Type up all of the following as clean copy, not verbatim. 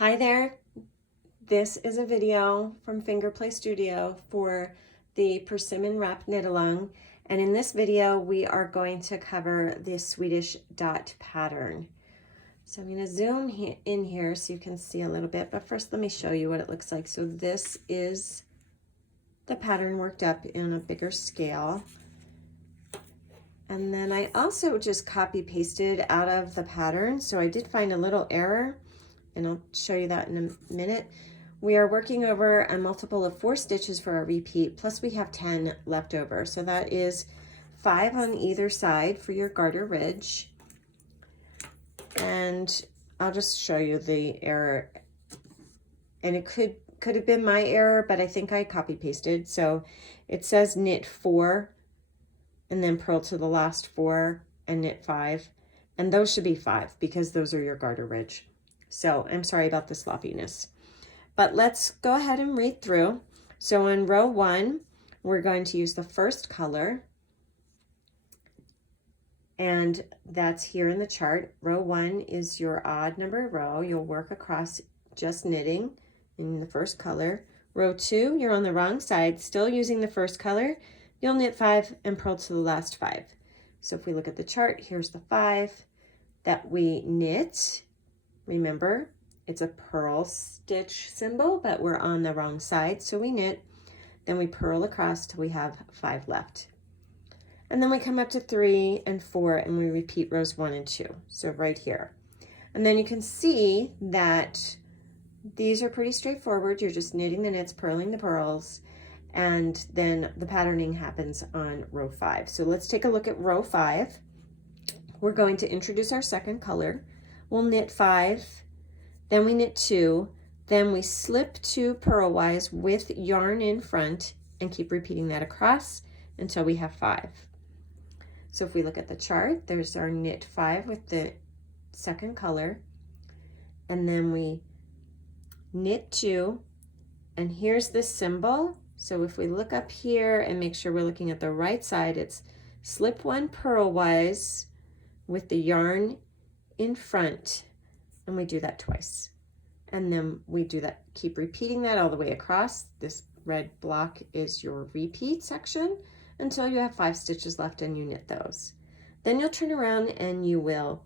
Hi there, this is a video from Finger Play Studio for the Persimmon Wrap Knit Along, and in this video we are going to cover the Swedish dot pattern. So I'm going to zoom in here so you can see a little bit, but first let me show you what it looks like. So this is the pattern worked up in a bigger scale. And then I also just copy pasted out of the pattern, so I did find a little error, and I'll show you that in a minute. We are working over a multiple of 4 stitches for our repeat, plus we have 10 left over. So that is 5 on either side for your garter ridge. And I'll just show you the error. And it could have been my error, but I think I copy pasted. So it says knit 4 and then purl to the last 4 and knit 5. And those should be 5 because those are your garter ridge. So I'm sorry about the sloppiness. But let's go ahead and read through. So in row 1, we're going to use the first color. And that's here in the chart. Row 1 is your odd number row. You'll work across just knitting in the first color. Row 2, you're on the wrong side, still using the first color. You'll knit 5 and purl to the last 5. So if we look at the chart, here's the 5 that we knit. Remember, it's a purl stitch symbol, but we're on the wrong side, so we knit. Then we purl across till we have 5 left. And then we come up to 3 and 4 and we repeat rows 1 and 2. So right here. And then you can see that these are pretty straightforward. You're just knitting the knits, purling the purls, and then the patterning happens on row 5. So let's take a look at row 5. We're going to introduce our second color. We'll knit 5, then we knit 2, then we slip 2 purlwise with yarn in front and keep repeating that across until we have 5. So if we look at the chart, there's our knit 5 with the second color, and then we knit 2, and here's the symbol. So if we look up here and make sure we're looking at the right side, it's slip 1 purlwise with the yarn in front, and we do that twice. And then we do that, keep repeating that all the way across. This red block is your repeat section until you have 5 stitches left and you knit those. Then you'll turn around and you will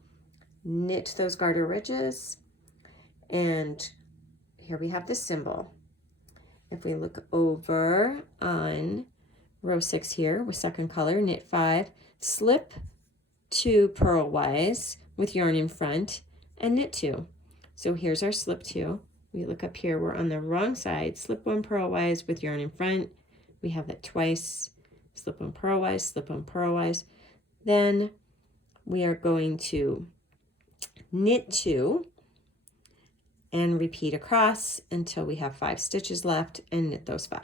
knit those garter ridges, and here we have the symbol. If we look over on row 6 here with second color, knit 5, slip 2 purlwise with yarn in front and knit 2. So here's our slip 2. We look up here, we're on the wrong side, slip 1 purlwise with yarn in front. We have that twice, slip 1 purlwise, slip 1 purlwise. Then we are going to knit 2 and repeat across until we have 5 stitches left and knit those 5.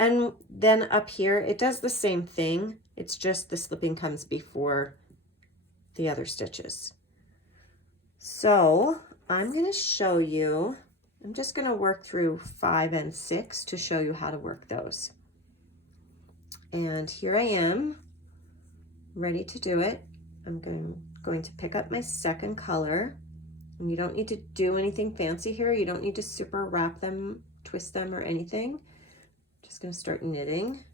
And then up here, it does the same thing. It's just the slipping comes before the other stitches. So I'm going to show you, I'm just going to work through 5 and 6 to show you how to work those. And here I am, ready to do it. I'm going to pick up my second color. And you don't need to do anything fancy here. You don't need to super wrap them, twist them, or anything. Just going to start knitting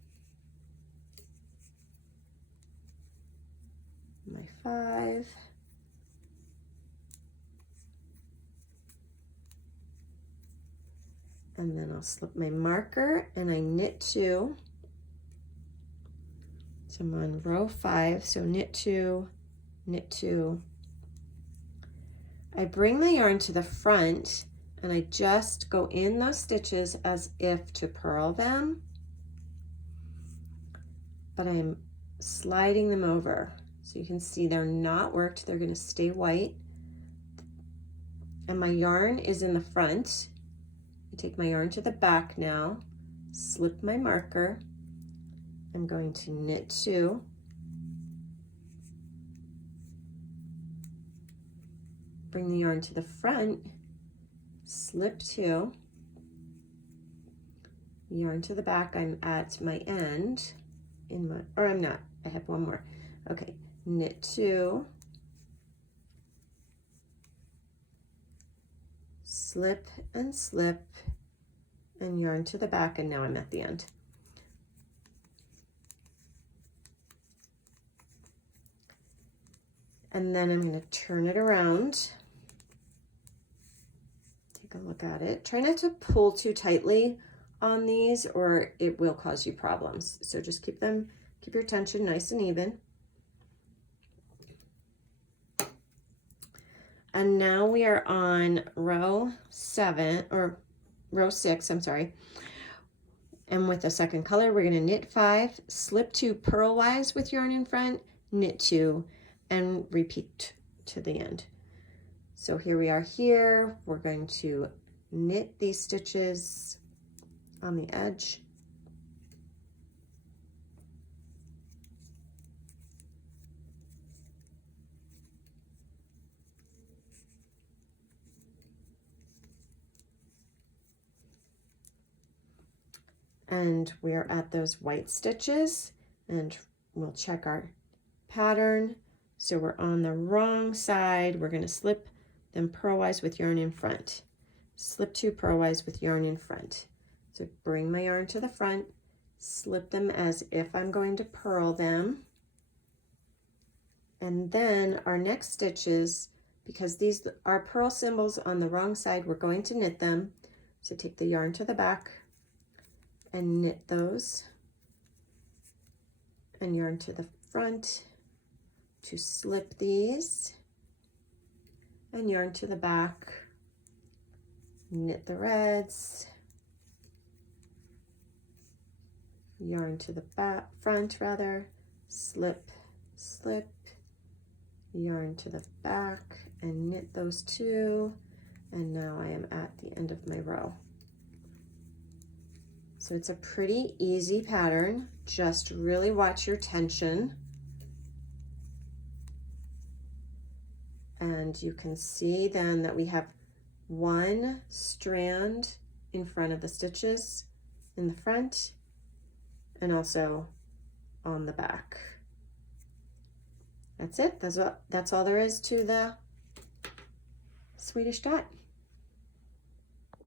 my 5. And then I'll slip my marker and I knit 2. So I'm on row 5, so knit 2, knit 2. I bring my yarn to the front and I just go in those stitches as if to purl them, but I'm sliding them over. So you can see they're not worked, they're going to stay white. And my yarn is in the front. I take my yarn to the back now, slip my marker. I'm going to knit 2. Bring the yarn to the front, slip 2, yarn to the back. I'm at my end in my, or I'm not, I have one more. Okay, knit 2, slip and slip, and yarn to the back, and now I'm at the end. And then I'm going to turn it around. Take a look at it. Try not to pull too tightly on these or it will cause you problems. So just keep your tension nice and even. And now we are on row 6, I'm sorry. And with the second color, we're going to knit 5, slip 2 purlwise with yarn in front, knit 2, and repeat to the end. So here we are here. We're going to knit these stitches on the edge. And we're at those white stitches, and we'll check our pattern. So we're on the wrong side. We're going to slip them purlwise with yarn in front. Slip 2 purlwise with yarn in front. So bring my yarn to the front, slip them as if I'm going to purl them. And then our next stitches, because these are purl symbols on the wrong side, we're going to knit them. So take the yarn to the back and knit those, and yarn to the front to slip these, and yarn to the back, knit the reds, yarn to the front rather, slip, slip, yarn to the back, and knit those 2, and now I am at the end of my row. So it's a pretty easy pattern. Just really watch your tension. And you can see then that we have 1 strand in front of the stitches in the front and also on the back. That's it. That's all there is to the Swedish dot.